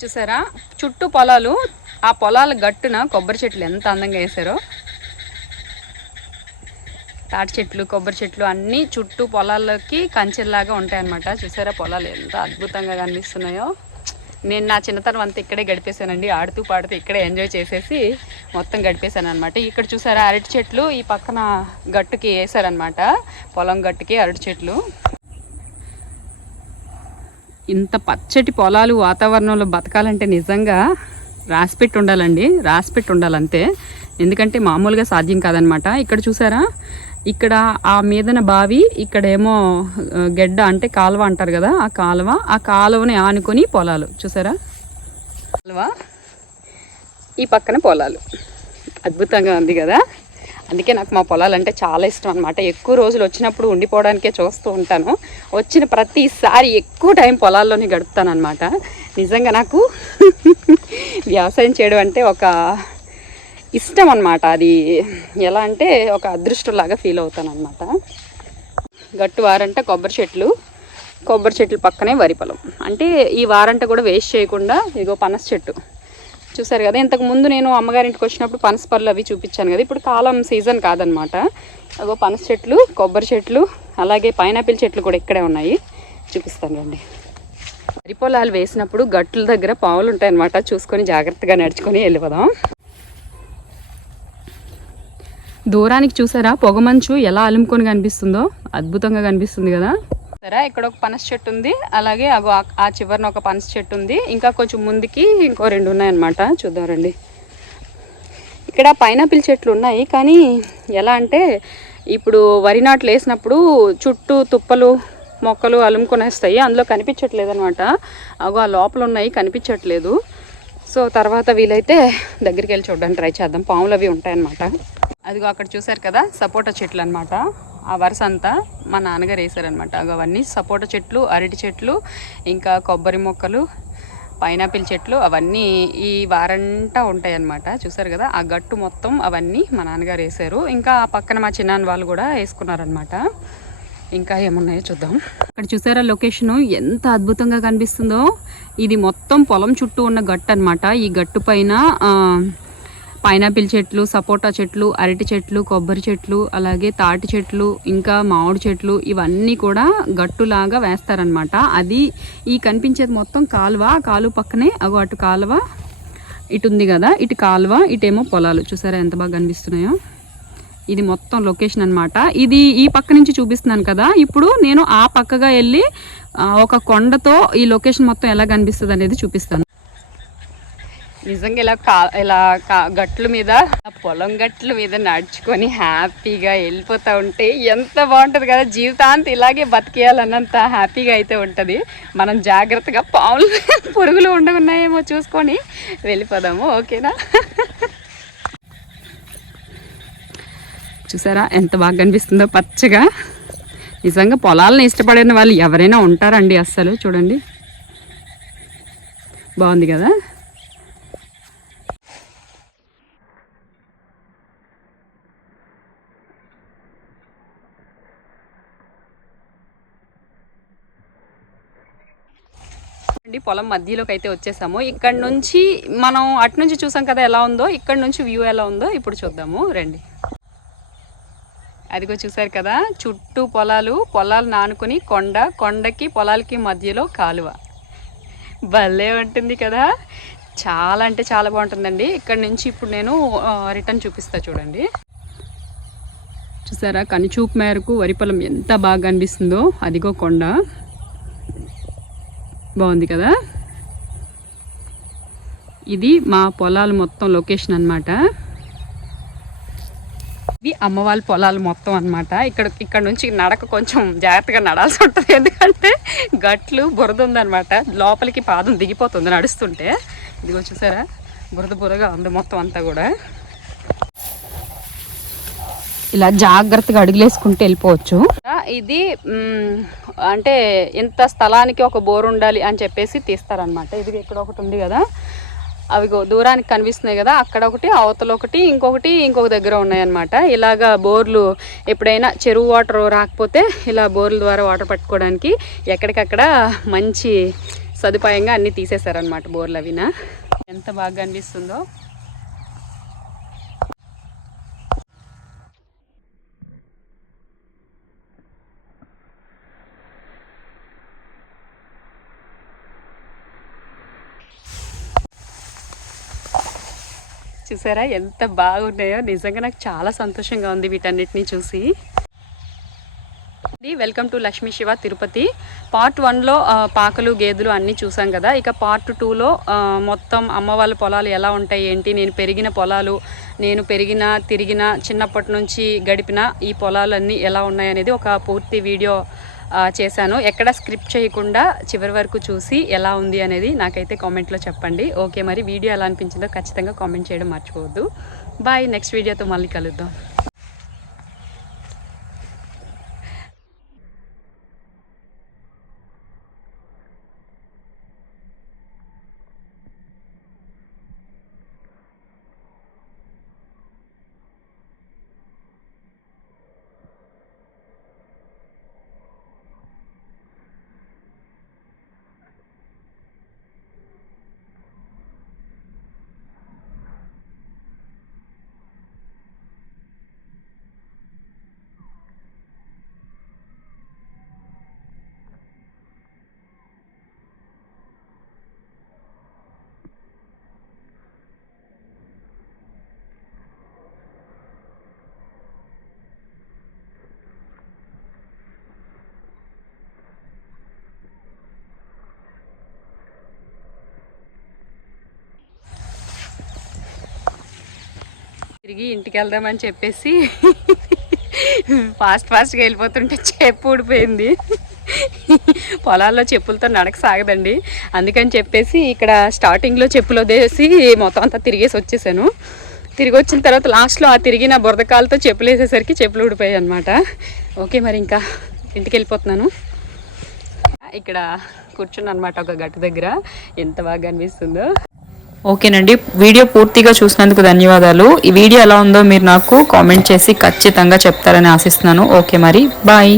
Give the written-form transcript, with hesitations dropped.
చూసారా చుట్టూ పొలాలు, ఆ పొలాల గట్టున కొబ్బరి చెట్లు ఎంత అందంగా వేసారో. తాటి చెట్లు, కొబ్బరి చెట్లు అన్నీ చుట్టూ పొలాల్లోకి కంచెల్లాగా ఉంటాయన్నమాట. చూసారా పొలాలు ఎంత అద్భుతంగా కనిపిస్తున్నాయో. నేను నా చిన్నతనం అంతా ఇక్కడే గడిపేశానండి, ఆడుతూ పాడుతూ ఇక్కడే ఎంజాయ్ చేసేసి మొత్తం గడిపేశాను అనమాట. ఇక్కడ చూసారా అరటి చెట్లు ఈ పక్కన గట్టుకి వేసారనమాట, పొలం గట్టుకి అరటి చెట్లు. ఇంత పచ్చటి పొలాలు వాతావరణంలో బతకాలంటే నిజంగా రాసిపెట్టి ఉండాలండి, రాసిపెట్టి ఉండాలంతే. ఎందుకంటే మామూలుగా సాధ్యం కాదనమాట. ఇక్కడ చూసారా, ఇక్కడ ఆ మీదన బావి, ఇక్కడేమో గెడ్డ అంటే కాలువ అంటారు కదా, ఆ కాలువని ఆనుకొని పొలాలు. చూసారా కాలువ, ఈ పక్కన పొలాలు. అద్భుతంగా ఉంది కదా. అందుకే నాకు మా పొలాలు అంటే చాలా ఇష్టం అనమాట. ఎక్కువ రోజులు వచ్చినప్పుడు ఉండిపోవడానికే చూస్తూ ఉంటాను. వచ్చిన ప్రతిసారి ఎక్కువ టైం పొలాల్లోనే గడుపుతాను అనమాట. నిజంగా నాకు వ్యవసాయం చేయడం అంటే ఒక ఇష్టం అనమాట. అది ఎలా అంటే ఒక అదృష్టంలాగా ఫీల్ అవుతాను అనమాట. గట్టు వారంట కొబ్బరి చెట్లు పక్కనే వరి పొలం. అంటే ఈ వారంట కూడా వేస్ట్ చేయకుండా ఇదిగో పనస చెట్టు చూసారు కదా. ఇంతకు ముందు నేను అమ్మగారింటికి వచ్చినప్పుడు పనస పళ్ళు అవి చూపించాను కదా. ఇప్పుడు కాలం సీజన్ కాదనమాట. అగో పనస చెట్లు, కొబ్బరి చెట్లు, అలాగే పైనాపిల్ చెట్లు కూడా ఇక్కడే ఉన్నాయి, చూపిస్తాను రండి. వరి పొలాలు వేసినప్పుడు గట్ల దగ్గర పాములు ఉంటాయన్నమాట. చూసుకొని జాగ్రత్తగా నడుచుకొని వెళ్ళిపోదాం. దూరానికి చూసారా పొగమంచు ఎలా అలుముకొని కనిపిస్తుందో, అద్భుతంగా కనిపిస్తుంది కదా. సరే ఇక్కడ ఒక పనస చెట్టు ఉంది, అలాగే అగో ఆ చివరిన ఒక పనస చెట్టు ఉంది. ఇంకా కొంచెం ముందుకి ఇంకో 2 ఉన్నాయన్నమాట. చూద్దాం రండి. ఇక్కడ పైనాపిల్ చెట్లు ఉన్నాయి, కానీ ఎలా అంటే ఇప్పుడు వరి నాట్లు వేసినప్పుడు చుట్టూ తుప్పలు మొక్కలు అలుముకొనేస్తాయి, అందులో కనిపించట్లేదు అనమాట. అగో ఆ లోపల ఉన్నాయి, కనిపించట్లేదు. సో తర్వాత వీలైతే దగ్గరికి వెళ్ళి చూడడానికి ట్రై చేద్దాం. పాములు అవి ఉంటాయన్నమాట. అదిగో అక్కడ చూసారు కదా సపోటా చెట్లు అనమాట. ఆ వరుస అంతా మా నాన్నగారు వేసారనమాట. అవన్నీ సపోటా చెట్లు, అరటి చెట్లు, ఇంకా కొబ్బరి మొక్కలు, పైనాపిల్ చెట్లు, అవన్నీ ఈ వారంతా ఉంటాయి అన్నమాట. చూసారు కదా ఆ గట్టు మొత్తం అవన్నీ మా నాన్నగారు వేసారు. ఇంకా ఆ పక్కన మా చిన్నాన్న వాళ్ళు కూడా వేసుకున్నారనమాట. ఇంకా ఏమున్నాయో చూద్దాం. అక్కడ చూసారా లొకేషను ఎంత అద్భుతంగా కనిపిస్తుందో. ఇది మొత్తం పొలం చుట్టూ ఉన్న గట్టు అనమాట. ఈ గట్టు పైన పైనాపిల్ చెట్లు, సపోటా చెట్లు, అరటి చెట్లు, కొబ్బరి చెట్లు, అలాగే తాటి చెట్లు, ఇంకా మామిడి చెట్లు, ఇవన్నీ కూడా గట్టులాగా వేస్తారనమాట. అది ఈ కనిపించేది మొత్తం కాలువ. ఆ కాలువ పక్కనే అగో అటు కాలువ, ఇటు ఉంది కదా, ఇటు కాలువ, ఇటేమో పొలాలు. చూసారా ఎంత బాగా కనిపిస్తున్నాయో. ఇది మొత్తం లొకేషన్ అనమాట. ఇది ఈ పక్క నుంచి చూపిస్తున్నాను కదా. ఇప్పుడు నేను ఆ పక్కగా వెళ్ళి ఒక కొండతో ఈ లొకేషన్ మొత్తం ఎలా కనిపిస్తుంది అనేది చూపిస్తాను. నిజంగా ఇలా గట్ల మీద, పొలం గట్ల మీద నడుచుకొని హ్యాపీగా వెళ్ళిపోతూ ఉంటే ఎంత బాగుంటుంది కదా. జీవితాంతం ఇలాగే బతికేయాలన్నంత హ్యాపీగా అయితే ఉంటుంది. మనం జాగ్రత్తగా పాములు పురుగులు ఉండకున్నాయేమో చూసుకొని వెళ్ళిపోదాము, ఓకేనా. చూసారా ఎంత బాగా కనిపిస్తుందో పచ్చగా. నిజంగా పొలాలను ఇష్టపడిన వాళ్ళు ఎవరైనా ఉంటారండి అస్సలు. చూడండి బాగుంది కదా. పొలం మధ్యలోకి అయితే వచ్చేసాము. ఇక్కడ నుంచి మనం అటు నుంచి చూసాం కదా ఎలా ఉందో, ఇక్కడ నుంచి వ్యూ ఎలా ఉందో ఇప్పుడు చూద్దాము రండి. అదిగో చూసారు కదా చుట్టూ పొలాలు నానుకొని కొండకి పొలాలకి మధ్యలో కాలువ. భలే ఉంటుంది కదా. చాలా అంటే చాలా బాగుంటుందండి. ఇక్కడ నుంచి ఇప్పుడు నేను రిటర్న్ చూపిస్తా చూడండి. చూసారా కనుచూపు మేరకు వరి పొలం ఎంత బాగా కనిపిస్తుందో. అదిగో కొండ, బాగుంది కదా. ఇది మా పొలాలు మొత్తం లొకేషన్ అనమాట. ఇవి అమ్మ వాళ్ళ పొలాలు మొత్తం అనమాట. ఇక్కడ నుంచి నడక కొంచెం జాగ్రత్తగా నడాల్సి ఉంటుంది, ఎందుకంటే గట్లు బురద ఉందనమాట. లోపలికి పాదం దిగిపోతుంది నడుస్తుంటే. ఇదిగో చూసారా బురదగా ఉంది మొత్తం అంతా కూడా. ఇలా జాగ్రత్తగా అడుగులేసుకుంటూ వెళ్ళిపోవచ్చు. ఇది అంటే ఇంత స్థలానికి ఒక బోరు ఉండాలి అని చెప్పేసి తీస్తారనమాట. ఇది ఇక్కడ ఒకటి ఉంది కదా, అవి దూరానికి కనిపిస్తున్నాయి కదా, అక్కడ ఒకటి, అవతల ఒకటి, ఇంకొక దగ్గర ఉన్నాయన్నమాట. ఇలాగా బోర్లు ఎప్పుడైనా చెరువు వాటర్ రాకపోతే ఇలా బోర్ల ద్వారా వాటర్ పట్టుకోవడానికి ఎక్కడికక్కడ మంచి సదుపాయంగా అన్నీ తీసేశారనమాట బోర్లు అవిన. ఎంత బాగా అనిపిస్తుందో. చూసారా ఎంత బాగున్నాయో. నిజంగా నాకు చాలా సంతోషంగా ఉంది వీటన్నిటిని చూసి. Welcome to Lakshmi Siva Tirupati. Part 1లో పాకలు గేదెలు అన్నీ చూసాం కదా. ఇక పార్ట్ 2లో మొత్తం అమ్మ వాళ్ళ పొలాలు ఎలా ఉంటాయి ఏంటి, నేను పెరిగిన పొలాలు, నేను తిరిగిన చిన్నప్పటి నుంచి గడిపిన ఈ పొలాలన్నీ ఎలా ఉన్నాయి అనేది ఒక పూర్తి వీడియో చేశాను. ఎక్కడ స్క్రిప్ట్ చేయకుండా చివరి వరకు చూసి ఎలా ఉంది అనేది నాకైతే కామెంట్లో చెప్పండి. ఓకే, మరి వీడియో ఎలా అనిపించిందో ఖచ్చితంగా కామెంట్ చేయడం మర్చిపోవద్దు. బాయ్, నెక్స్ట్ వీడియోతో మళ్ళీ కలుద్దాం. తిరిగి ఇంటికి వెళ్దామని చెప్పేసి ఫాస్ట్గా వెళ్ళిపోతుంటే చెప్పు ఊడిపోయింది. పొలాల్లో చెప్పులతో నడక సాగదండి. అందుకని చెప్పేసి ఇక్కడ స్టార్టింగ్లో చెప్పులు వదిలేసి మొత్తం అంతా తిరిగేసి వచ్చేసాను. తిరిగి వచ్చిన తర్వాత లాస్ట్లో ఆ తిరిగిన బురదకాలతో చెప్పులు వేసేసరికి చెప్పులు ఊడిపోయాయి అనమాట. ఓకే, మరి ఇంకా ఇంటికి వెళ్ళిపోతున్నాను. ఇక్కడ కూర్చున్నాను అనమాట ఒక గట్టు దగ్గర. ఎంత బాగా అనిపిస్తుందో. ఓకేనండి, వీడియో పూర్తిగా చూసినందుకు ధన్యవాదాలు. ఈ వీడియో ఎలా ఉందో మీరు నాకు కామెంట్ చేసి ఖచ్చితంగా చెప్తారని ఆశిస్తున్నాను. ఓకే, మరి బాయ్.